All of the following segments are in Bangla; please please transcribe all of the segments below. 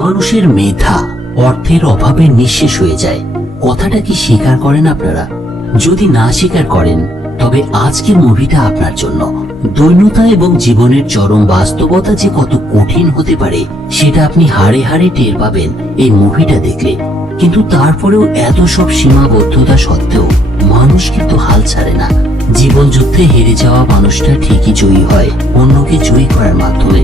মানুষের মেধা অর্থের অভাবে নিঃশেষ হয়ে যায়, কথাটা কি স্বীকার করেন আপনারা? যদি না স্বীকার করেন তবে আজকের মুভিটা আপনার জন্য। দৈন্যতা এবং জীবনের চরম বাস্তবতা যে কত কঠিন হতে পারে সেটা আপনি হাড়ে হাড়ে টের পাবেন এই মুভিটা দেখলে। কিন্তু তারপরেও এত সব সীমাবদ্ধতা সত্ত্বেও মানুষ কিন্তু হাল ছাড়ে না। জীবন যুদ্ধে হেরে যাওয়া মানুষটা ঠিকই জয়ী হয় অন্যকে জয়ী করার মাধ্যমে।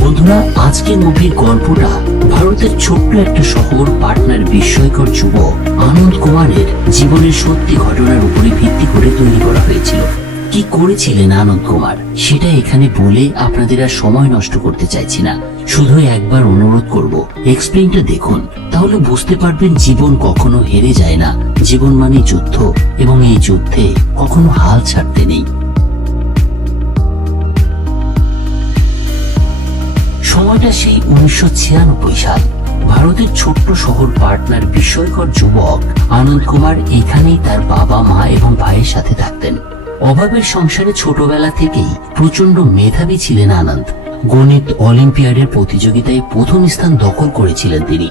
বন্ধুরা, আজকের মুভির গল্পটা ভারতের ছোট্ট একটা শহর পাটনার বিস্ময়কর যুবক আনন্দ কুমারের জীবনের সত্যি ঘটনার উপরে ভিত্তি করে তৈরি করা হয়েছিল। কি করেছিলেন আনন্দ কুমার সেটা এখানে বলে আপনাদের আর সময় নষ্ট করতে চাইছি না। শুধু একবার অনুরোধ করব, এক্সপ্লেইনটা দেখুন, তাহলে বুঝতে পারবেন জীবন কখনো হেরে যায় না। জীবন মানে যুদ্ধ, এবং এই যুদ্ধে কখনো হাল ছাড়তে নেই। সময়টা সেই 1996 সাল। ভারতের ছোট্ট শহর পাটনার বিস্ময়কর যুবক আনন্দ কুমার এখানেই তার বাবা মা এবং ভাইয়ের সাথে থাকতেন। অভাবের সংসারে ছোটবেলা থেকেই প্রচন্ড মেধাবী ছিলেন আনন্দ। গণিত অলিম্পিয়াডের প্রতিযোগিতায় প্রথম স্থান দখল করেছিলেন তিনি।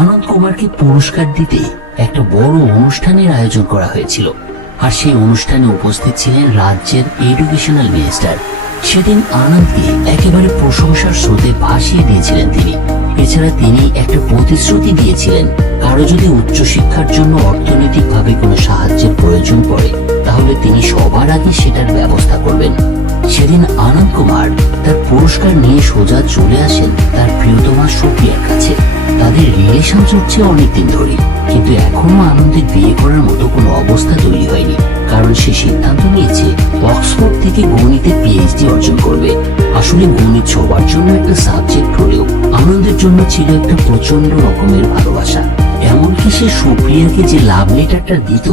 আনন্দ কুমারকে পুরস্কার দিতে একটা বড় অনুষ্ঠানের আয়োজন করা হয়েছিল, আর সেই অনুষ্ঠানে উপস্থিত ছিলেন রাজ্যের এডুকেশনাল মিনিস্টার। সেদিন আনন্দকে একেবারে প্রশংসার স্রোতে ভাসিয়ে দিয়েছিলেন তিনি। এছাড়া তিনি একটা প্রতিশ্রুতি দিয়েছিলেন, কারো যদি উচ্চশিক্ষার জন্য অর্থনৈতিকভাবে কোনো সাহায্যের প্রয়োজন পড়ে তাহলে তিনি সবার আগে সেটার ব্যবস্থা করবেন। সেদিন আনন্দ কুমার তার পুরস্কার নিয়ে সোজা চলে আসেন তার প্রিয়তমা সুপ্রিয়ার কাছে। তাদের রিলেশন চলছে অনেকদিন ধরে, কিন্তু এখনো আনন্দের বিয়ে করার মতো কোনো অবস্থা তৈরি হয়নি, কারণ সে সিদ্ধান্ত নিয়েছে অক্সফোর্ড থেকে গণিতে পিএইচডি অর্জন করবে। আসলে গণিত সবার জন্য একটা সাবজেক্ট হলেও আনন্দের জন্য ছিল একটা প্রচন্ড রকমের ভালোবাসা। এমনকি সে সুপ্রিয়াকে যে লাভ লেটারটা দিত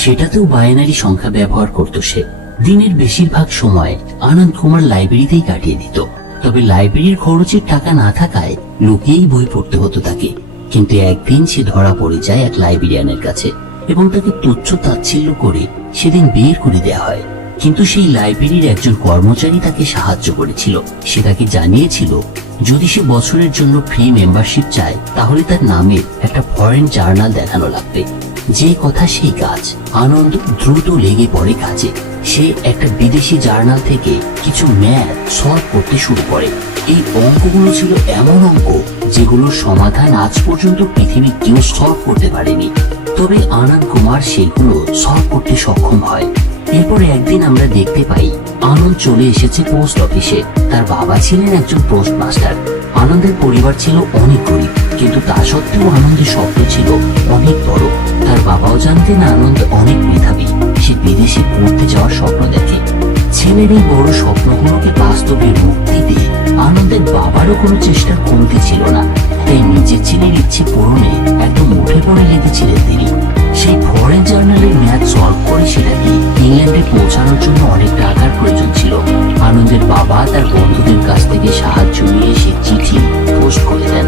সেটাতেও বাইনারি সংখ্যা ব্যবহার করত সে। দিনের বেশিরভাগ সময় আনন্দ কুমার লাইব্রেরিতেই কাটিয়ে দিত, তবে লাইব্রেরির খরচের টাকা না থাকায় লুকিয়েই বই পড়তে হতো তাকে। কিন্তু একদিন সে ধরা পড়ে যায় এক লাইব্রেরিয়ানের কাছে, এবং তাকে তুচ্ছ তাচ্ছিল্য করে সেদিন বের করে দেওয়া হয়। কিন্তু সেই লাইব্রেরির একজন কর্মচারী তাকে সাহায্য করেছিল। সে তাকে জানিয়েছিল যদি সে বছরের জন্য ফ্রি মেম্বারশিপ চায় তাহলে তার নামে একটা ফরেন জার্নাল দেখানো লাগবে। যে কথা সেই কাজ। আনন্দ দ্রুত লেগে পড়ে কাজে। সে একটা বিদেশি জার্নাল থেকে কিছু ম্যাথ সলভ করতে শুরু করে। এই অঙ্কগুলো ছিল এমন অঙ্ক যেগুলোর সমাধান আজ পর্যন্ত পৃথিবীর কেউ সলভ করতে পারেনি, তবে আনন্দ কুমার সেগুলো সলভ করতে সক্ষম হয়। এরপর একদিন আমরা দেখতে পাই আনন্দ চলে এসেছে পোস্ট অফিসে। তার বাবা ছিলেন একজন পোস্ট মাস্টার। আনন্দের পরিবার ছিল অনেক গরিব, কিন্তু তা সত্ত্বেও আনন্দের স্বপ্ন ছিল অনেক বড়। তার বাবাও জানতেন আনন্দ অনেক মেধাবী। সে বিদেশে পড়তে যাওয়ার স্বপ্ন দেখে। ছেলের এই বড় স্বপ্নগুলোকে বাস্তবে রূপ দিতে আনন্দের বাবারও কোনো চেষ্টার কমতি ছিল না। তাই নিজের ছেলের ইচ্ছে পূরণে একদম উঠে পড়ে লেগেছিলেন তিনি। সেই ফরেন জার্নালের ম্যাথ সলভ করে সেটাকে ইংল্যান্ডে পৌঁছানোর জন্য অনেক টাকার প্রয়োজন ছিল। আনন্দের বাবা তার বন্ধুদের কাছ থেকে সাহায্য নিয়ে সে চিঠি পোস্ট করে দেন।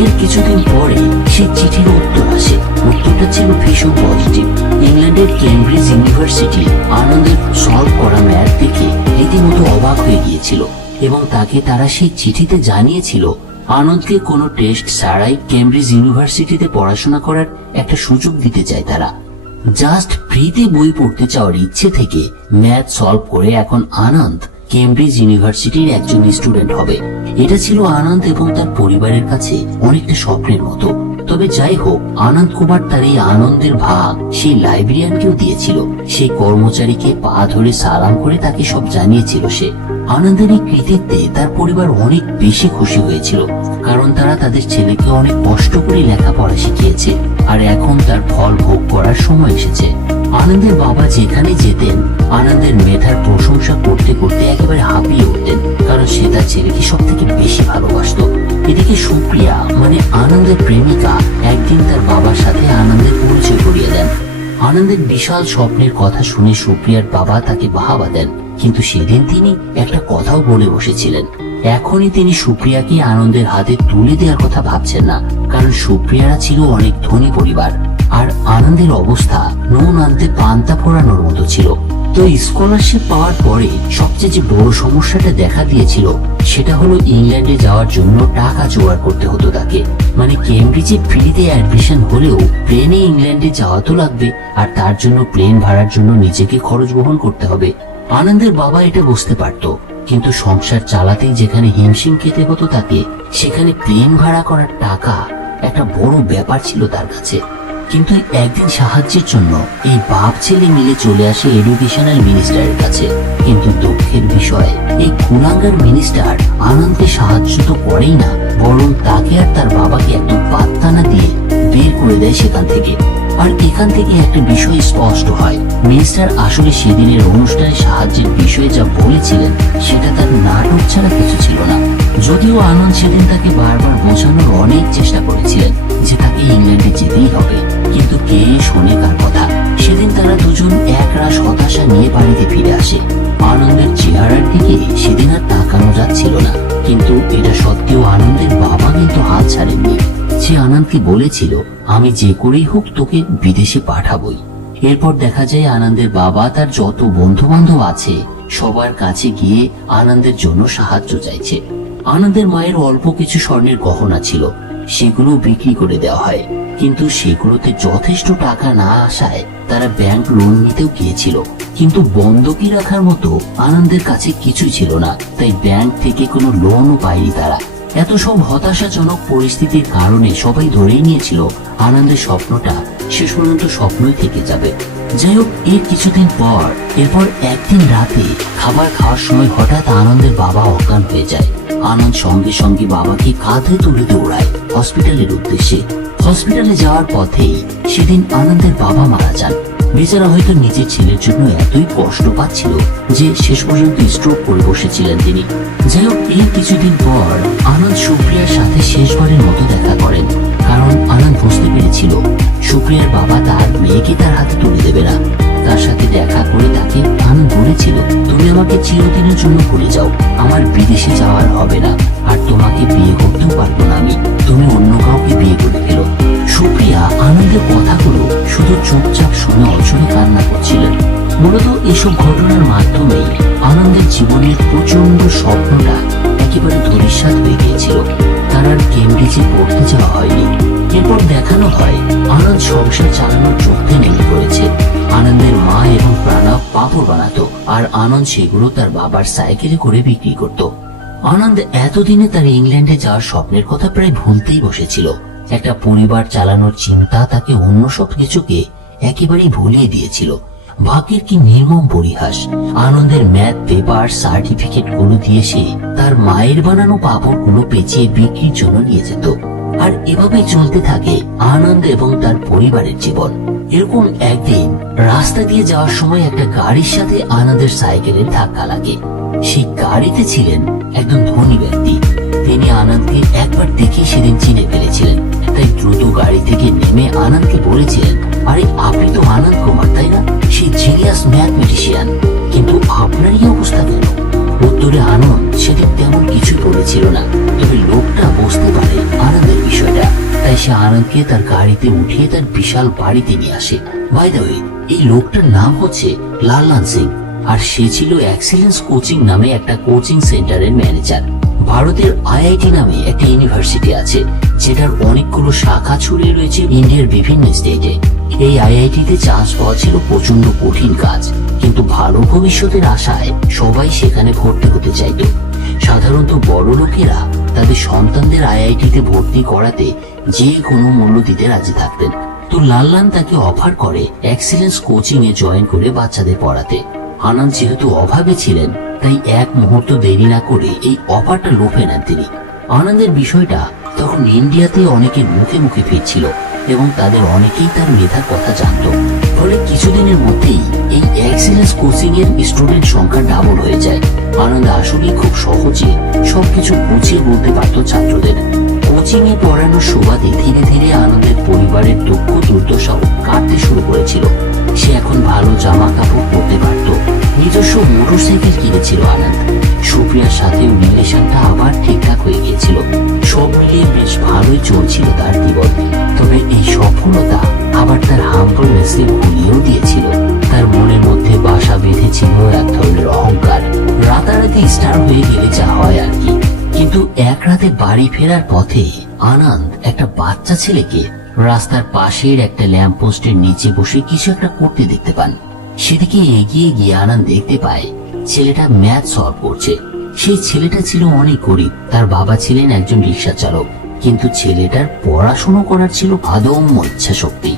এর কিছুদিন পরে সে চিঠির উত্তর আসে। উত্তরটা ছিল ভীষণ পজিটিভ। ইংল্যান্ডের কেমব্রিজ ইউনিভার্সিটি আনন্দের সলভ করা ম্যাথ দেখে রীতিমতো অবাক হয়ে গিয়েছিল, এবং তাকে তারা সেই চিঠিতে জানিয়েছিল আনন্দকে কোনো টেস্ট ছাড়াই কেমব্রিজ ইউনিভার্সিটিতে পড়াশোনা করার একটা সুযোগ দিতে চায় তারা। জাস্ট ফ্রিতে বই পড়তে চাওয়ার ইচ্ছে থেকে ম্যাথ সলভ করে এখন আনন্দ কেমব্রিজ ইউনিভার্সিটির একজন স্টুডেন্ট হবে। এটা ছিল আনন্দ এবং তার পরিবারের কাছে অনেকটা স্বপ্নের মতো। তবে যাই হোক, আনন্দ কুমার তার এই আনন্দের ভাগ সেই লাইব্রেরিয়ানকেও দিয়েছিল। সেই কর্মচারীকে পা ধরে সালাম করে তাকে সব জানিয়েছিল সে। আনন্দের এই কৃতিত্বে তার পরিবার অনেক বেশি খুশি হয়েছিল, কারণ তারা তাদের ছেলেকে অনেক কষ্ট করে লেখাপড়া শিখিয়েছে, আর এখন তার ফল ভোগ করার সময় এসেছে। আনন্দের বাবা যেখানে যেতেন আনন্দের মেধার প্রশংসা করতে করতে একেবারে হাঁপিয়ে উঠতেন, কারণ সে তার ছেলেকে সব থেকে বেশি ভালোবাসত। এদিকে সুপ্রিয়া মানে আনন্দের প্রেমিকা একদিন তার বাবার সাথে আনন্দের পরিচয় করিয়ে দেন। আনন্দের বিশাল স্বপ্নের কথা শুনে সুপ্রিয়ার বাবা তাকে বাহাবা দেন, কিন্তু সেদিন তিনি একটা কথাও বলে বসেছিলেন। এখনই তিনি সুপ্রিয়াকে আনন্দের হাতে তুলে দেওয়ার কথা ভাবছেন না, কারণ সুপ্রিয়ারা ছিল অনেক ধনী পরিবার, আর আনন্দের অবস্থা নুন আনতে পান্তা ফোড়ানোর মতো ছিল। তো স্কলারশিপ পাওয়ার পরে সবচেয়ে যে বড় সমস্যাটা দেখা দিয়েছিল সেটা হলো ইংল্যান্ডে যাওয়ার জন্য টাকা জোগাড় করতে হতো তাকে। মানে কেমব্রিজে ফ্রিতে অ্যাডমিশন হলেও প্লেনে ইংল্যান্ডে যাওয়া তো লাগবে, আর তার জন্য প্লেন ভাড়ার জন্য নিজেকে খরচ বহন করতে হবে। আনন্দের বাবা এটা বুঝতে পারতো, কিন্তু সংসার চালাতেই যেখানে হিমশিম খেতে হতো তাকে, সেখানে প্লেন ভাড়া করার টাকা একটা বড় ব্যাপার ছিল তার কাছে। কিন্তু একদিন সাহায্যের জন্য এই বাপ ছেলে মিলে চলে আসে এডুকেশনাল মিনিস্টারের কাছে। কিন্তু দুঃখের বিষয়, এই কুলাঙ্গার মিনিস্টার আনন্দকে সাহায্য তো করেই না, বরং তাকে আর তার বাবাকে একদম পাত্তা না দিয়ে বের করে দেয় সেখান থেকে। আর এখান থেকে একটা বিষয় স্পষ্ট হয়, মিনিস্টার আসলে সেদিনের অনুষ্ঠানে সাহায্যের বিষয়ে যা বলেছিলেন সেটা তার নাটক ছাড়া কিছু ছিল না। যদিও আনন্দ সেদিন তাকে বারবার বোঝানোর অনেক চেষ্টা করেছিলেন যে তাকে ইংল্যান্ডে যেতেই হবে, কিন্তু কে শোনে কার কথা। সেদিন তারা দুজন একরাশ হতাশা নিয়ে বাড়িতে ফিরে আসে। আনন্দের চেহারার দিকে সেদিন আর তাকানো যাচ্ছিল না, কিন্তু এটা সত্ত্বেও আনন্দের বাবা কিন্তু হাত ছাড়েননি। সে আনন্দকে বলেছিল, আমি যে করেই হোক তোকে বিদেশে পাঠাবই। এরপর দেখা যায় আনন্দের বাবা তার যত বন্ধু বান্ধব আছে সবার কাছে গিয়ে আনন্দের জন্য সাহায্য চাইছে। আনন্দের মায়ের অল্প কিছু স্বর্ণের গহনা ছিল, সেগুলো বিক্রি করে দেওয়া হয়, কিন্তু সেগুলোতে যথেষ্ট টাকা না আসায় তারা ব্যাংক লোন নিতেও গিয়েছিল, কিন্তু বন্ধকি রাখার মতো আনন্দের কাছে কিছুই ছিল না, তাই ব্যাংক থেকে কোনো লোনও পায়নি তারা। এত সব হতাশাজনক পরিস্থিতির কারণে সবাই ধরেই নিয়েছিল আনন্দের স্বপ্নটা শেষ পর্যন্ত স্বপ্নই থেকে যাবে। যাই হোক, এর কিছুদিন পর এরপর একদিন রাতে খাবার খাওয়ার সময় হঠাৎ আনন্দের বাবা অজ্ঞান হয়ে যায়। আনন্দ সঙ্গে সঙ্গে বাবাকে কাঁধে তুলে দৌড়ায় হসপিটালের উদ্দেশ্যে। হসপিটালে যাওয়ার পথেই সেদিন আনন্দের বাবা মারা যান। বেচারা হয়তো নিজের ছেলের জন্য এতই কষ্ট পাচ্ছিল যে শেষ পর্যন্ত স্ট্রোক করে বসেছিলেন তিনি। যাই হোক, এই কিছুদিন পর আনন্দ সুপ্রিয়ার সাথে শেষবারের মতো দেখা করেন, কারণ আনন্দ বুঝতে পেরেছিল সুপ্রিয়ার বাবা তার মেয়েকে তার হাতে তুলে দেবে না। তার সাথে দেখা করে তাকে আনন্দ বলেছিল, তুমি আমাকে চিরদিনের জন্য ভুলে যাও, আমার বিদেশে যাওয়ার হবে না, আর তোমাকে বিয়ে করতেও পারবো না আমি, তুমি অন্য কাউকে বিয়ে করে ফেলো। সুপ্রিয়া আনন্দের কথাগুলো শুধু চুপচাপ শুনে অচলে কান্না করছিলেন। মূলত এসব ঘটনার মাধ্যমেই আনন্দের জীবনের প্রচন্ড স্বপ্নটা একেবারে ধূলিসাৎ হয়ে গিয়েছিল। তার আর কেমব্রিজে পড়তে যাওয়া হয়নি। এরপর দেখানো হয় আনন্দ সংসার চালানোর যুদ্ধে নেমে পড়েছে। আনন্দের মা এবং প্রাণব পাঁপড় বানাতো, আর আনন্দ সেগুলো তার বাবার সাইকেলে করে বিক্রি করত। আনন্দ এতদিনে তার ইংল্যান্ডে যাওয়ার স্বপ্নের কথা প্রায় ভুলতেই বসেছিল। একটা পরিবার চালানোর চিন্তা তাকে অন্য সব কিছুকে একেবারেই ভুলিয়ে দিয়েছিল। ভাগ্যের কি নির্মম পরিহাস, আনন্দের ম্যাথ পেপার সার্টিফিকেট গুলো দিয়ে সে তার মায়ের বানানো পাঁপড় গুলো পেঁচিয়ে বিক্রির জন্য নিয়ে যেত। আর এভাবেই চলতে থাকে আনন্দ এবং তার পরিবারের জীবন। এরকম একদিন রাস্তা দিয়ে যাওয়ার সময় একটা গাড়ির সাথে আনন্দের সাইকেলের ধাক্কা লাগে। সেই গাড়িতে ছিলেন একজন ধনী ব্যক্তি। তিনি আনন্দকে একবার দেখে সেদিন চিনে ফেলেছিলেন, তাই দ্রুত গাড়ি থেকে নেমে আনন্দকে বলেছিলেন, আরে আপনি তো আনন্দ কুমার তাই না, সেই জিনিয়াস ম্যাথমেটিশিয়ান, কিন্তু আপনারই অবস্থা কেন? উত্তরে আনন্দ সেদিন তেমন কিছু বলেছিল না, তবে লোকটা বুঝতে পারে আনন্দের বিষয়টা, তাই সে আনন্দকে তার গাড়িতে উঠিয়ে তার বিশাল বাড়িতে নিয়ে আসে। বাই দ্য ওয়ে, এই লোকটার নাম হচ্ছে লাল্লান সিং, আর সে ছিল এক্সেলেন্স কোচিং নামে একটা কোচিং সেন্টারের ম্যানেজার। ভারতের আইআইটি নামে একটা ইউনিভার্সিটি আছে, যেটার অনেকগুলো শাখা ছড়িয়ে রয়েছে ইন্ডিয়ার বিভিন্ন স্টেটে। এই আইআইটিতে চান্স পাওয়া ছিল প্রচন্ড কঠিন কাজ, কিন্তু ভালো ভবিষ্যতের আশায় সবাই সেখানে ভর্তি হতে চাইত। সাধারণত বড় লোকেরা তাদের সন্তানদের আইআইটিতে ভর্তি করাতে যে কোনো মূল্য দিতে রাজি থাকতেন। তো লাল্লান তাকে অফার করে এক্সেলেন্স কোচিং এ জয়েন করে বাচ্চাদের পড়াতে। আনন্দ যেহেতু অভাবে ছিলেন, তাই এক মুহূর্ত দেরি না করে এই অফারটা লোভে নেন তিনি। আনন্দের বিষয়টা তখন ইন্ডিয়াতে অনেকের মুখে মুখে ফিরছিল এবং তাদের অনেকেই তার মেধার কথা জানত। ফলে কিছুদিনের মধ্যেই এই এক্সেলেন্স কোচিং এর স্টুডেন্ট সংখ্যা ডাবল হয়ে যায়। আনন্দ আসলে খুব সহজে সবকিছু বুঝিয়ে বলতে পারত ছাত্রদের। কোচিং এ পড়ানোর সুবাদে ধীরে ধীরে আনন্দের পরিবারের দুঃখ দুর্দশাও কাটতে শুরু করেছিল। সে এখন ভালো জামা কাপড় পরতে পারত, নিজস্ব মোটরসাইকেল কিনেছিল আনন্দ। সুপ্রিয়ার সাথেও রিলেশনটা আবার ঠিকঠাক হয়ে গিয়েছিল। সব মিলিয়ে বেশ ভালোই চলছিল তার জীবন। তবে এই সফলতা আবার তার হাম্বলনেসকে ভুলিয়েও দিয়েছিল। তার মনের মধ্যে বাসা বেঁধে কিন্তু এক রাতে বাড়ি ফেরার পথে আনন্দ একটা বাচ্চা ছেলেকে রাস্তার পাশের একটা ল্যাম্প পোস্টের নিচে বসে কিছু একটা করতে দেখতে পান। সেদিকে এগিয়ে গিয়ে আনন্দ দেখতে পায় ছেলেটা ম্যাথ সলভ করছে। সেই ছেলেটা ছিল অনেক গরিব, তার বাবা ছিলেন একজন রিক্সা চালক, কিন্তু ছেলেটার পড়াশোনা করার ছিল আদম্য ইচ্ছা শক্তি।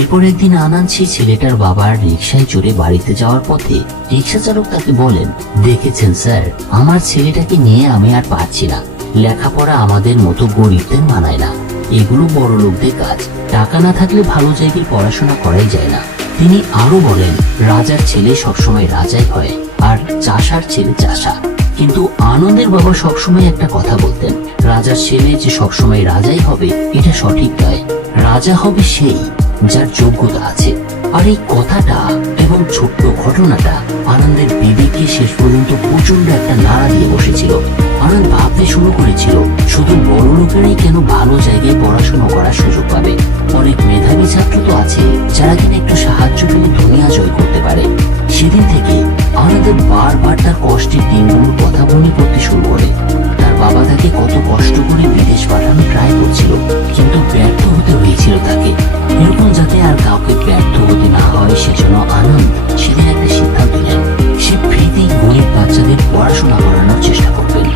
এরপর একদিন আনন্দ সেই ছেলেটার বাবার রিক্সায় চড়ে বাড়িতে যাওয়ার পথে রিক্সা চালক তাকে বলেন, দেখেছেন স্যার, আমার ছেলেটাকে নিয়ে আমি আর পারছি না। লেখাপড়া আমাদের মতো গরিবদের মানায় না, এগুলো বড় লোকদের কাজ, টাকা না থাকলে ভালো জায়গায় পড়াশোনা করাই যায় না। তিনি আরো বলেন, রাজার ছেলে সবসময় রাজাই হয় আর চাষার ছেলে চাষা। কিন্তু আনন্দের বাবা সবসময় একটা কথা বলতেন, রাজার ছেলে যে সবসময় রাজাই হবে এটা সঠিক নয়, রাজা হবে সেই যার যোগ্যতা আছে। আর এই কথাটা এবং ছোট্ট ঘটনাটা আনন্দের বিবেককে শেষ পর্যন্ত প্রচন্ড একটা নাড়া দিয়ে বসেছিল। আনন্দ ভাবতে শুরু করেছিল, শুধু বড় লোকেরাই কেন ভালো জায়গায় পড়াশোনা করার সুযোগ পাবে? অনেক মেধাবী ছাত্র তো আছে যারা কিনা একটু সাহায্য পেলে দুনিয়া জয় করতে পারে। সেদিন থেকে আনন্দের বারবার তার কষ্টের দিনগুলোর কথা মনে পড়তে শুরু করে। তার বাবা তাকে কত কষ্ট করে বিদেশ পাঠানো ট্রাই করছিল, কিন্তু ব্যর্থ হতে হয়েছিল তাকে। এরকম যাতে আর কাউকে ব্যর্থ হতে না হয় সেজন্য আনন্দ সেদিন একটা সিদ্ধান্ত নেন, সে ফ্রিতেই গরিব বাচ্চাদের পড়াশোনা করানোর চেষ্টা করবেন।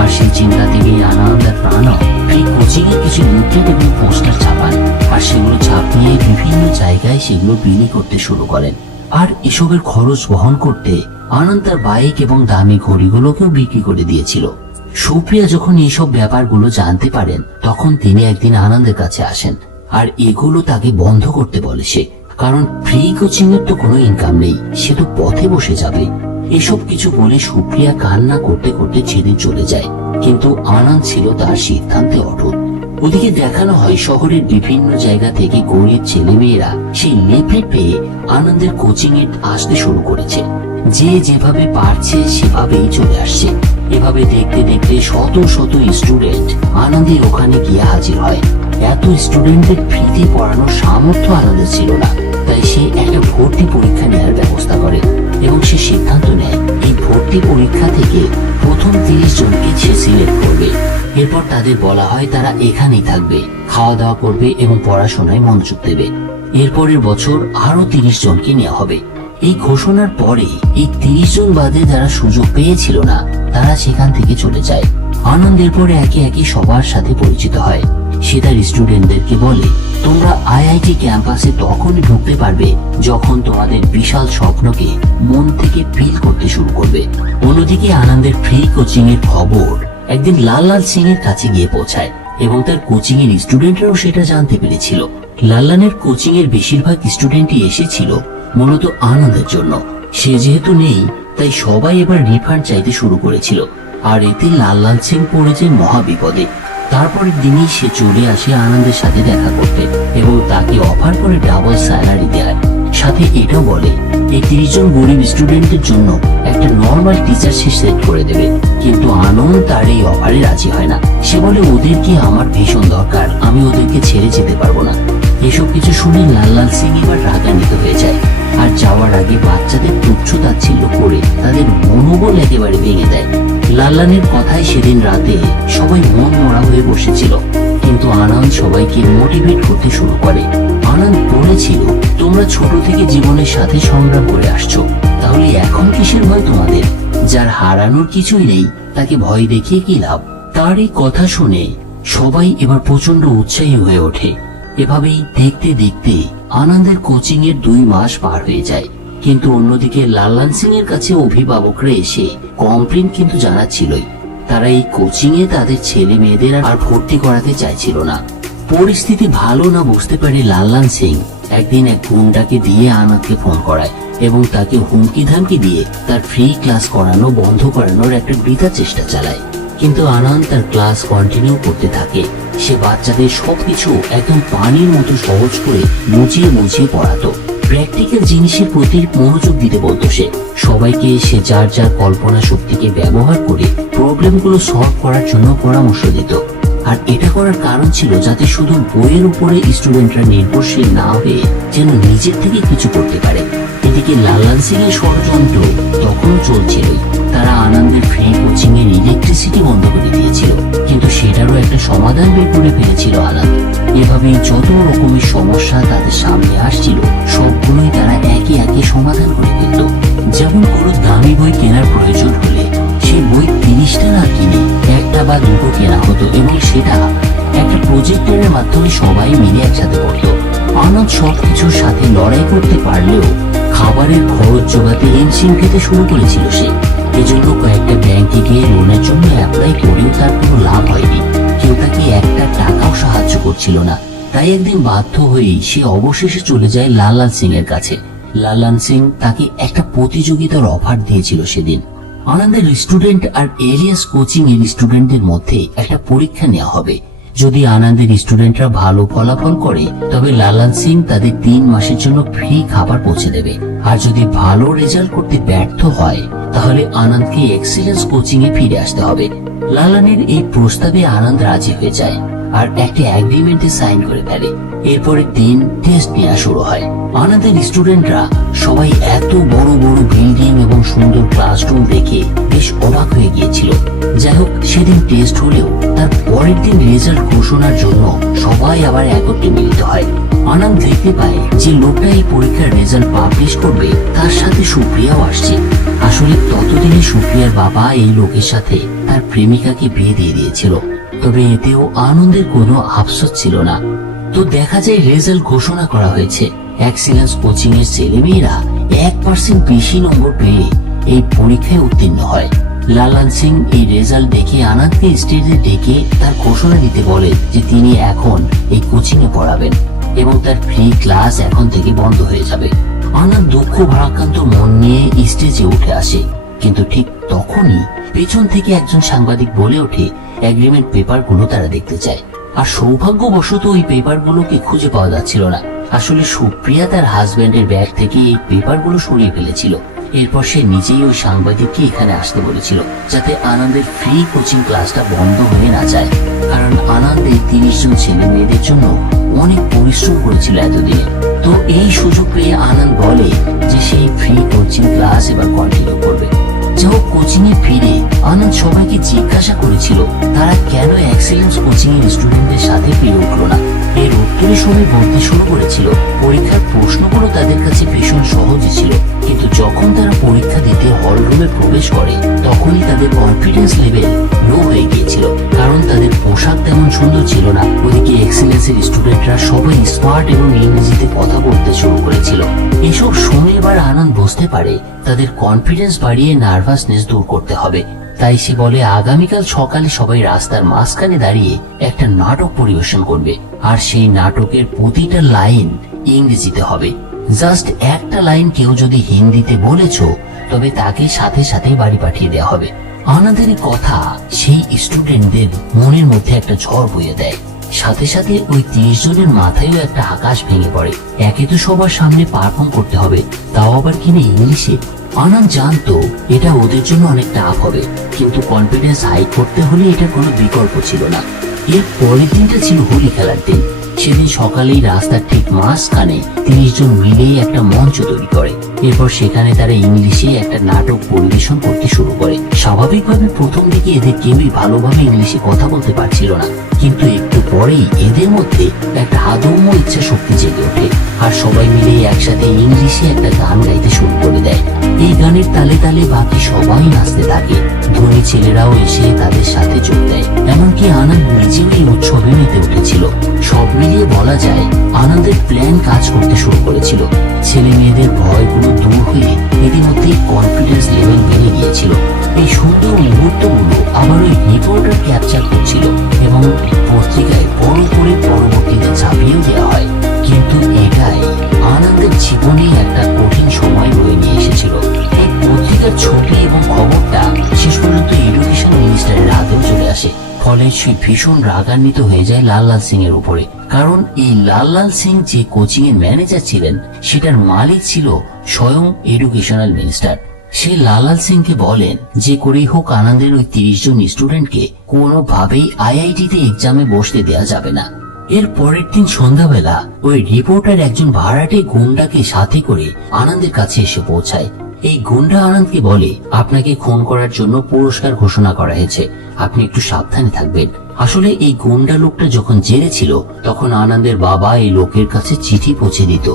আর সেই চিন্তা থেকে আনন্দ আর প্রাণব ফ্রি কোচিং এর কিছু লিফলেট এবং পোস্টার ছাপান, আর সেগুলো ছাপিয়ে বিভিন্ন জায়গায় সেগুলো বিলি করতে শুরু করেন। আর এসবের খরচ বহন করতে আনন্দ তার বাইক এবং দামি ঘড়িগুলোকেও বিক্রি করে দিয়েছিল। সুপ্রিয়া যখন এইসব ব্যাপারগুলো জানতে পারেন তখন তিনি একদিন আনন্দের কাছে আসেন, আর এগুলো তাকে বন্ধ করতে বলে সে, কারণ ফ্রি কোচিং এর তো কোনো ইনকাম নেই, সে তো পথে বসে যাবে। এসব কিছু বলে সুপ্রিয়া কান্না করতে করতে সেদিন চলে যায়, কিন্তু আনন্দ ছিল তার সিদ্ধান্তে অটুট। ওদিকে দেখানো হয় শহরের বিভিন্ন জায়গা থেকে গরিব ছেলে মেয়েরা সেই লিফলেট পেয়ে আনন্দের কোচিং এ আসতে শুরু করেছে। যে যেভাবে পারছে সেভাবেই চলে আসছে। এভাবে দেখতে দেখতে শত শত স্টুডেন্ট আনন্দের ওখানে গিয়ে হাজির হয়। এত স্টুডেন্টদের ফ্রিতে পড়ানোর সামর্থ্য আনন্দের ছিল না, তাই সে একটা ভর্তি পরীক্ষা নেওয়ার ব্যবস্থা করে এবং সে সিদ্ধান্ত নেয় এই ভর্তি পরীক্ষা থেকে প্রথম 30 জনকে সে সিলেক্ট করবে। এরপর তাদের বলা হয় তারা এখানেই থাকবে, খাওয়া দাওয়া করবে এবং পড়াশোনায় মনোযোগ দেবে। এরপরের বছর আরো 30 জনকে নেওয়া হবে। এই ঘোষণার পরে এই 30 জন বাদে যারা সুযোগ পেয়েছিল না তারা সেখান থেকে চলে যায়। আনন্দের পরে একে একে সবার সাথে পরিচিত হয়। সে তার স্টুডেন্টদেরকে বলে, তোমরা আইআইটি ক্যাম্পাসে তখনই ঢুকতে পারবে যখন তোমাদের বিশাল স্বপ্নকে মন থেকে ফিল করতে শুরু করবে। অন্যদিকে আনন্দের ফ্রি কোচিং এর খবর একদিন লাল সিং এর কাছে গিয়ে পৌঁছায় এবং তার কোচিং এর স্টুডেন্টরাও সেটা জানতে পেরেছিল। লালানের কোচিং এর বেশিরভাগ স্টুডেন্টই এসেছিল মূলত আনন্দের জন্য। সে যেহেতু নেই তাই সবাই এবার রিফান্ড চাইতে শুরু করেছিল, আর এতে লাল সিং পড়ে যায় মহাবিপদে। তারপরের দিনই সে চলে আসে আনন্দের সাথে দেখা করতে এবং তাকে অফার করে ডাবল স্যালারি দেয়। সাথে এটাও বলে এই 30 জন গরিব স্টুডেন্টের জন্য একটা নর্মাল টিচার সে সেট করে দেবে। কিন্তু আনন্দ তার এই অফারে রাজি হয় না। সে বলে, ওদেরকে আমার ভীষণ দরকার, আমি ওদেরকে ছেড়ে যেতে পারবো না। এসব কিছু শুনে লাল সিং এবার রাগান্বিত হয়ে যায়, আর যাওয়ার আগে বাচ্চাদের তুচ্ছ তাচ্ছিল্য করে তাদের মনোবল একেবারে ভেঙে দেয়। লালানের কথায় সেদিন রাতে সবাই মন মরা হয়ে বসেছিল, কিন্তু আনন্দ সবাইকে মোটিভেট করতে শুরু করে। আনন্দ বলেছিল, তোমরা ছোট থেকে জীবনের সাথে সংগ্রাম করে আসছো, তাহলে এখন কিসের ভয় তোমাদের? যার হারানোর কিছুই নেই তাকে ভয় দেখিয়ে কি লাভ? তার এই কথা শুনে সবাই এবার প্রচন্ড উৎসাহী হয়ে ওঠে। এভাবেই দেখতে দেখতে আনন্দের কোচিং এর 2 মাস পার হয়ে যায়। কিন্তু অন্যদিকে লাল সিং এর কাছে অভিভাবকরা এসে কমপ্লেন কিন্তু জানাচ্ছিলই, তারা এই কোচিং এ তাদের ছেলে মেয়েদের আর ভর্তি করাতে চাইছিল না। পরিস্থিতি ভালো না বুঝতে পারে লাল সিং একদিন এক গুন্ডাকে দিয়ে আনন্দকে ফোন করায় এবং তাকে হুমকি ধামকি দিয়ে তার ফ্রি ক্লাস করানো বন্ধ করানোর একটা বৃথা চেষ্টা চালায়। কিন্তু আনন্দ তার ক্লাস কন্টিনিউ করতে থাকে। সে বাচ্চাদের সবকিছু একদম পানির মতো সহজ করে মুচিয়ে মুচিয়ে পড়াতো। প্র্যাকটিক্যাল জিনিসের প্রতি মনোযোগ দিতে বলতো সে। সবাইকে সে যার যার কল্পনা শক্তিকে ব্যবহার করে প্রবলেমগুলো সলভ করার জন্য পরামর্শ দিত। আর এটা করার কারণ ছিল যাতে শুধু বইয়ের উপরে স্টুডেন্টরা নির্ভরশীল না হয়ে যেন নিজের থেকে কিছু করতে পারে। এদিকে লালান সিং এর ষড়যন্ত্র তখনও চলছিল। তারা আনন্দের ফ্রি কোচিং এর ইলেকট্রিসিটি বন্ধ করে দিয়েছিল, কিন্তু সেটারও একটা সমাধান বের করে ফেলেছিল আনন্দ। এভাবে যত রকমের সমস্যা তাদের সামনে আসছিল সবগুলোই তারা একে একে সমাধান করে ফেলত। যেমন কোনো দামি বই কেনার প্রয়োজন হলে সেই বই 30টা না কিনে একটা বা দুটো কেনা হতো, এবং সেটা একটা প্রজেক্টরের মাধ্যমে সবাই মিলে একসাথে করতো। আনন্দ সবকিছুর সাথে লড়াই করতে পারলেও খাবারের খরচ জোগাতে হিমশিম খেতে শুরু করেছিল সে। এজন্য কয়েকটা ব্যাংকে গিয়ে লোনের জন্য অ্যাপ্লাই করেও তার কোনো লাভ হয়নি। কেউ তাকে একটা টাকাও সাহায্য করছিল না। তাই একদিন বাধ্য হয়েই সে অবশেষে চলে যায় লালান সিং এর কাছে। লালান সিং তাকে একটা প্রতিযোগিতার অফার দিয়েছিল সেদিন। আনন্দের স্টুডেন্ট আর এলিয়াস কোচিং এর স্টুডেন্টদের মধ্যে একটা পরীক্ষা নেওয়া হবে। যদি আনন্দের স্টুডেন্টরা ভালো ফলাফল করে তবে লালান সিং তাদের 3 মাসের জন্য ফ্রি খাবার পৌঁছে দেবে, আর যদি ভালো রেজাল্ট করতে ব্যর্থ হয় তাহলে আনন্দকে এক্সিলেন্স কোচিং এ ফিরে আসতে হবে। লালানের এই প্রস্তাবে আনন্দ রাজি হয়ে যায় আর একটা এগ্রিমেন্টে সাইন করে ফেলে। এরপরে দিন টেস্ট নেওয়া শুরু হয়। আনন্দের স্টুডেন্টরা সবাই এত বড় বড় বিল্ডিং এবং সুন্দর ক্লাসরুম দেখে বেশ অবাক হয়ে গিয়েছিল। যাই হোক, সেদিন টেস্ট হলেও তার পরের দিন রেজাল্ট ঘোষণার জন্য সবাই আবার একত্রে মিলিত হয়। আনন্দ দেখতে পায় যে লোকটা এই পরীক্ষার রেজাল্ট পাবলিশ করবে তার সাথে সুপ্রিয়াও আসছে। আসলে ততদিনে সুপ্রিয়ার বাবা এই লোকের সাথে তার প্রেমিকাকে বিয়ে দিয়ে দিয়েছিল, তবে এতেও আনন্দের কোনো আফসোস ছিল না। তো দেখা যায় রেজাল্ট ঘোষণা করা হয়েছে। এক্সিলেন্স কোচিং এর ছেলেমেয়েরা 1% বেশি নম্বর পেয়ে এই পরীক্ষায় উত্তীর্ণ হয়। লালান সিং এই রেজাল্ট দেখে আনন্দকে স্টেজে ডেকে তার ঘোষণা দিতে বলে যে তিনি এখন এই কোচিং এ পড়াবেন এবং তার ফ্রি ক্লাস এখন থেকে বন্ধ হয়ে যাবে। আনন্দ দুঃখ ভারাক্রান্ত মন নিয়ে স্টেজে উঠে আসে, কিন্তু ঠিক তখনই পেছন থেকে একজন সাংবাদিক বলে ওঠে এগ্রিমেন্ট পেপারগুলো তারা দেখতে চায়। আর সৌভাগ্যবশত ওই পেপারগুলোকে খুঁজে পাওয়া যাচ্ছিল না। আসলে সুপ্রিয়া তার হাজবেন্ডের ব্যাগ থেকে এই পেপারগুলো সরিয়ে ফেলেছিল। এরপর সে নিজেই ওই সাংবাদিককে এখানে আসতে বলেছিল, যাতে আনন্দের ফ্রি কোচিং ক্লাসটা বন্ধ হয়ে না যায়। কারণ আনন্দ এই 30 জন ছেলে মেয়েদের জন্য অনেক পরিশ্রম করেছিল এতদিনে। তো এই সুযোগ পেয়ে আনন্দ বলে যে সেই ফ্রি কোচিং ক্লাস এবার কন্টিনিউ করবে। যাই হোক, কোচিং এ ফিরে আনন্দ সবাইকে জিজ্ঞাসা করেছিল তারা কেন এক্সেলেন্স কোচিং এর স্টুডেন্টদের সাথে পেরে উঠলো না। এর উত্তরে সবাই বলতে শুরু করেছিল পরীক্ষার প্রশ্নগুলো তাদের কাছে ভীষণ সহজই ছিল, কিন্তু যখন তারা পরীক্ষা দিতে হল রুমে প্রবেশ করে তখনই তাদের কনফিডেন্স লেভেল লো হয়ে গিয়েছিল, কারণ তাদের পোশাক তেমন সুন্দর ছিল না। ওদিকে এক্সেলেন্সের স্টুডেন্টরা সবাই স্মার্ট এবং ইংরেজিতে কথা বলতে শুরু করেছিল। এসব শুনে এবার আনন্দ বুঝতে পারে তাদের কনফিডেন্স বাড়িয়ে নার্ভাসনেস দূর করতে হবে। তাই সে বলে আগামীকাল সকালে সবাই রাস্তার মাঝখানে দাঁড়িয়ে একটা নাটক পরিবেশন করবে, আর সেই নাটকের প্রতিটা লাইন ইংরেজিতে হবে। জাস্ট একটা লাইন কেউ যদি হিন্দিতে বলেছ তবে তাকে সাথে সাথে বাড়ি পাঠিয়ে দেওয়া হবে। আনন্দের কথা সেই স্টুডেন্টদের মনের মধ্যে একটা ঝড় বইয়ে দেয়। সাথে সাথে ওই 30 জনের মাথায়ও একটা আকাশ ভেঙে পড়ে। একে তো সবার সামনে পারফর্ম করতে হবে, তাও আবার কিনা ইংলিশে। আনন্দ জানতো এটা ওদের জন্য অনেক টাফ হবে, কিন্তু কনফিডেন্স হাই করতে হলে এটা কোনো বিকল্প ছিল না। এর পরের দিনটা ছিল হোলি খেলার দিন। সেদিন সকালেই রাস্তার ঠিক মাঝখানে 30 জন মিলে একটা মঞ্চ তৈরি করে। এরপর সেখানে তারা ইংলিশে একটা নাটক পরিবেশন করতে শুরু করে। স্বাভাবিকভাবে প্রথম দিকে এদের কেউই ভালোভাবে ইংলিশে কথা বলতে পারছিল না, কিন্তু একটু পরেই এদের মধ্যে একটা আদম্য ইচ্ছা শক্তি জেগে ওঠে, আর সবাই মিলে একসাথে ইংলিশে একটা গান গাইতে শুরু করে দেয়। এই গানের তালে তালে বাকি সবাই নাচতে থাকে। ধনী ছেলেরাও এসে তাদের সাথে যোগ দেয়। এমনকি আনন্দ নিজেও এই উৎসবে মেতে উঠেছিল। সব মিলিয়ে বলা যায় আনন্দের প্ল্যান কাজ করতে শুরু করেছিল। ছেলে মেয়েদের ভয়গুলো দূর হয়ে ইতিমধ্যেই কনফিডেন্স লেভেল বেড়ে গিয়েছিল। এই সুন্দর মুহূর্তগুলো আবার ওই রিপোর্টার ক্যাপচার করছিল এবং পত্রিকায় বড় করে পরবর্তীতে ছাপিয়েও দেওয়া হয়। কিন্তু এটাই আনন্দের জীবনে একটা কঠিন সময় বয়ে নিয়ে এসেছিল। এই পত্রিকার ছবি এবং খবরটা শেষ পর্যন্ত এডুকেশন মিনিস্টারের হাতেও চলে আসে। ফলে সে ভীষণ রাগান্বিত হয়ে যায় লাল সিং এর উপরে, কারণ এই লাল সিং যে কোচিং এর ম্যানেজার ছিলেন সেটার মালিক ছিল স্বয়ং এডুকেশনাল মিনিস্টার। সে লাল সিংকে বলেন যে করেই হোক আনন্দের ওই 30 জন স্টুডেন্টকে কোনোভাবেই আইআইটি তে এক্সামে বসতে দেওয়া যাবে না। এর পরের দিন সন্ধ্যাবেলা ওই রিপোর্টার একজন ভাড়াটে গুন্ডাকে সাথে করে আনন্দের কাছে এসে পৌঁছায়। এই গুন্ডা আনন্দকে বলে, আপনাকে খুন করার জন্য পুরস্কার ঘোষণা করা হয়েছে, আপনি একটু সাবধানে থাকবেন। আসলে এই গুন্ডা লোকটা যখন জেলে ছিল তখন আনন্দের বাবা এই লোকের কাছে চিঠি পৌঁছে দিত,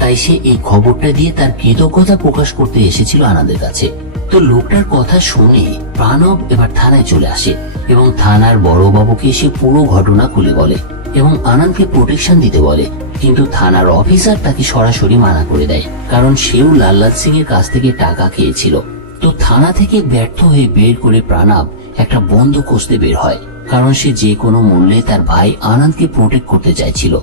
তাই সে এই খবরটা দিয়ে তার কৃতজ্ঞতা প্রকাশ করতে এসেছিল আনন্দের কাছে। তো লোকটার কথা শুনে প্রণব এবার থানায় চলে আসে এবং থানার বড়বাবুকে এসে পুরো ঘটনা খুলে বলে এবং আনন্দকে প্রোটেকশন দিতে বলে। কিন্তু থানার অফিসার তাকে সরাসরি মানা করে দেয়, কারণ সেও লাল্লাল সিং এর কাছ থেকে টাকা খেয়েছিল। তো থানা থেকে ব্যর্থ হয়ে বের করে প্রণব একটা বন্ধ খুঁজতে বের হয়, কারণ সে যে কোনো মূল্যে তার ভাই আনন্দকে প্রোটেক্ট করতে চাইছিল।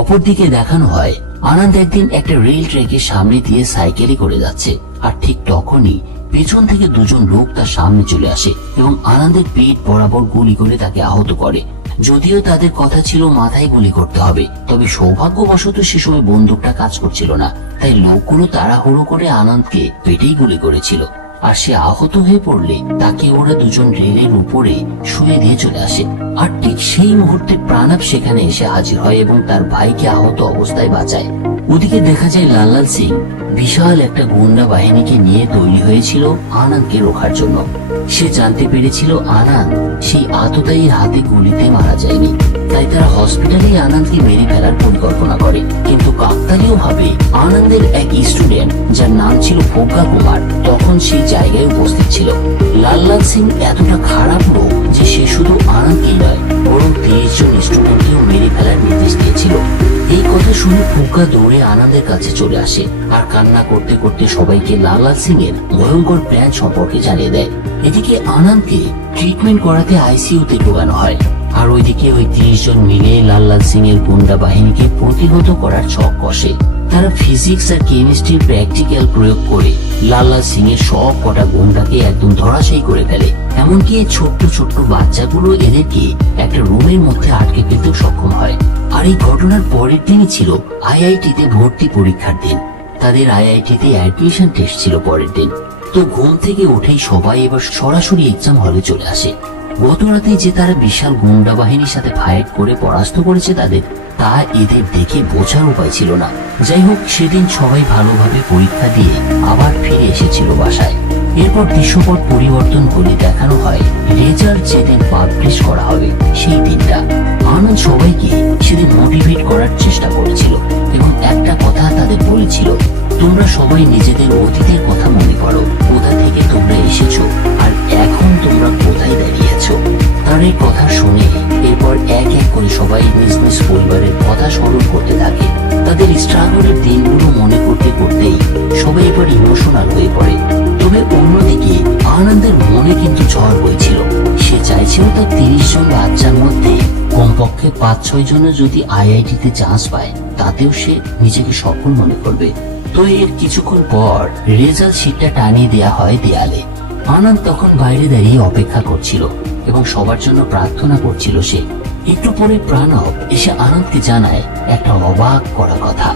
অপরদিকে দেখানো হয় আনন্দ একদিন একটা রেল ট্র্যাকের সামনে দিয়ে সাইকেলে করে যাচ্ছে, আর ঠিক তখনই পেছন থেকে দুজন লোক তার সামনে চলে আসে এবং আনন্দের পেট বরাবর গুলি করে তাকে আহত করে। যদিও তাদের কথা ছিল মাথায় গুলি করতে হবে, তবে সৌভাগ্যবশত সে সময় বন্দুকটা কাজ করছিল না, তাই লোকগুলো তাড়াহুড়ো করে আনন্দকে পেটেই গুলি করেছিল। আর সে আহত হয়ে পড়লে তাকে ওরা দুজন রেলের উপরে শুয়ে দিয়ে চলে আসে। আর ঠিক সেই মুহূর্তে প্রণব সেখানে এসে হাজির হয় এবং তার ভাইকে আহত অবস্থায় বাঁচায়। ওদিকে দেখা যায় লাল্লাল সিং বিশাল একটা গুন্ডা বাহিনীকে নিয়ে তৈরি হয়েছিল আনন্দকে রোখার জন্য। সে জানতে পেরেছিল আনন্দ সেই আততায়ীর হাতে গুলিতে মারা যায়নি, তাই তারা হসপিটালে আনন্দকে মেরে ফেলার পরিকল্পনা করে। কিন্তু কাকতালীয় ভাবে আনন্দের এক স্টুডেন্ট যার নাম ছিল ভোগ্যা কুমার তখন সেই জায়গায় উপস্থিত ছিল। লাল্লাল সিং এতটা খারাপ লোক যে সে শুধু আনন্দকেই নয় বরং 30 জন স্টুডেন্টকেও মেরে ফেলার নির্দেশ দিয়েছিল। এই কথা শুনে ভোগ্যা দৌড়ে আনন্দের কাছে চলে আসে আর কান্না করতে করতে সবাইকে লাল্লাল সিং এর ভয়ঙ্কর প্ল্যান সম্পর্কে জানিয়ে দেয়। এদিকে আনন্দকে ট্রিটমেন্ট করাতে আইসিইউতে ঢোকানো হয়, আর ওইদিকে ওই 30 জন মিলে লাল্লাল সিং এর গুন্ডা বাহিনীকে প্রতিহত করার ছক কষে। তারা ফিজিক্স আর কেমিস্ট্রির প্র্যাকটিক্যাল প্রয়োগ করে লাল্লাল সিং এর সব কটা গুন্ডাকে একদম ধরাশায়ী করে ফেলে। এমনকি এই ছোট্ট ছোট্ট বাচ্চাগুলো এদেরকে একটা রুমের মধ্যে আটকে ফেলতেও সক্ষম হয়। আর এই ঘটনার পরের দিনই ছিল আইআইটিতে ভর্তি পরীক্ষার দিন। তাদের আইআইটিতে অ্যাডমিশন টেস্ট ছিল পরের দিন। তো ঘুম থেকে উঠেই সবাই এবার সরাসরি এক্সাম হলে চলে আসে। গত রাতে যে তারা বিশাল গুন্ডা বাহিনীর সাথে ফাইট করে পরাস্ত করেছে তাদের, তা এদের দেখে বোঝার উপায় ছিল না। যাই হোক, সেদিন সবাই ভালোভাবে পরীক্ষা দিয়ে আবার ফিরে এসেছিল বাসায়। এরপর দৃশ্যপট পরিবর্তন করে দেখানো হয় রেজাল্ট যেদিন পাবলিশ করা হবে সেই দিনটা। আনন্দ সবাইকে সেদিন মোটিভেট করার চেষ্টা করেছিল এবং একটা কথা তাদের বলেছিল, তোমরা সবাই নিজেদের অতীতের কথা মনে করো, কোথা থেকে তোমরা এসেছো আর এখন তোমরা কোথায় দাঁড়িয়েছো। তার এই কথা শুনে এরপর এক এক করে সবাই নিজ নিজ পরিবারের কথা স্মরণ করতে থাকে। তাদের স্ট্রাগলের দিনগুলো মনে করতে করতেই সবাই এবার ইমোশনাল হয়ে পড়ে। তবে অন্যদিকে আনন্দের মনে কিন্তু ঝড় বইছিল। সে চাইছিল তার 30 জন বাচ্চার মধ্যে কমপক্ষে 5-6 জনের যদি আইআইটিতে চান্স পায় তাতেও সে নিজেকে সফল মনে করবে। তো এর কিছুক্ষণ পর রেজাল্ট শিটটা টানিয়ে দেয়া হয় দেয়ালে। আনন্দ তখন বাইরে দাঁড়িয়ে অপেক্ষা করছিল এবং সবার জন্য প্রার্থনা করছিল সে। একটু পরে প্রণব এসে আনন্দকে জানায় একটা অবাক করা কথা,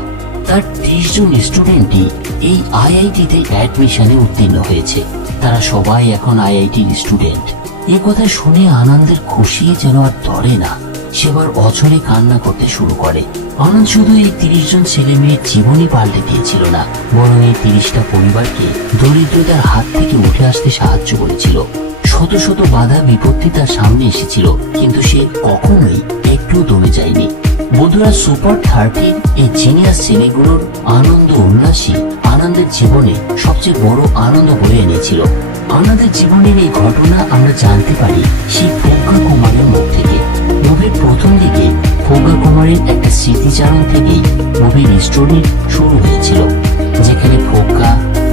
তার 30 জন স্টুডেন্টই এই আইআইটিতে অ্যাডমিশনে উত্তীর্ণ হয়েছে। তারা সবাই এখন আইআইটির স্টুডেন্ট। এই কথা শুনে আনন্দের খুশি যেন আর ধরে না। সেবার অঝরে কান্না করতে শুরু করে। আনন্দ শুধু এই 30 জন ছেলে মেয়ের জীবনই পাল্টে দিয়েছিল না, বরং এই 30টা পরিবারকে দরিদ্রতার হাত থেকে উঠে আসতে সাহায্য করেছিল। শত শত বাধা বিপত্তি তার সামনে এসেছিল, কিন্তু সে কখনোই একটু দমে যায়নি। বন্ধুরা, সুপার 30 এই জিনিয়াস ছেলেগুলোর আনন্দ উল্লাসই আনন্দের জীবনে সবচেয়ে বড় আনন্দ বয়ে এনেছিল। আনন্দের জীবনের এই ঘটনা আমরা জানতে পারি সেই ভোগ্যা কুমারের মুখ থেকে। মুভির প্রথম দিকে ভোগ্যা কুমারের একটা স্মৃতিচারণ থেকেই মুভির স্টোরি শুরু হয়েছিল, যেখানে ভোগ্যা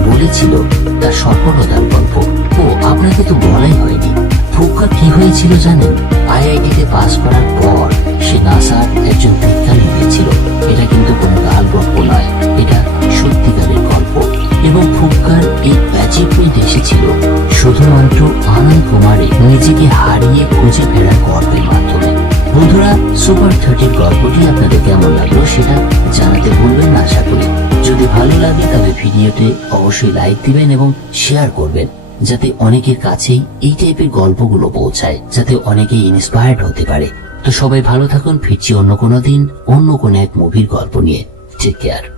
বলেছিল তার সফলতার গল্প। ও আপনাকে তো বলাই হয়নি, ভোগ্যা কি হয়েছিল জানেন? আইআইটিতে পাস করার পর সে নাসার একজন বিজ্ঞানী হয়েছিল। এটা কিন্তু কোনো গাল গল্প নয়, এটা সত্যিকারের গল্প। এবং ভোগ্যার এই অ্যাচিভমেন্ট এসেছিল শুধুমাত্র আনন্দ কুমারে নিজেকে হারিয়ে খুঁজে ফেরার গল্পের মাধ্যমে। বন্ধুরা, সুপার 30 গল্পটি আপনাদের কেমন লাগলো সেটা জানাতে ভুলবেন না। আশা করি যদি ভালো লাগে তবে ভিডিওতে অবশ্যই লাইক দিবেন এবং শেয়ার করবেন, যাতে অনেকের কাছেই এই টাইপের গল্পগুলো পৌঁছায়, যাতে অনেকেই ইন্সপায়ার্ড হতে পারে। তো সবাই ভালো থাকুন, ফিরছি অন্য কোনো দিন অন্য কোনো এক মুভির গল্প নিয়ে। Take care.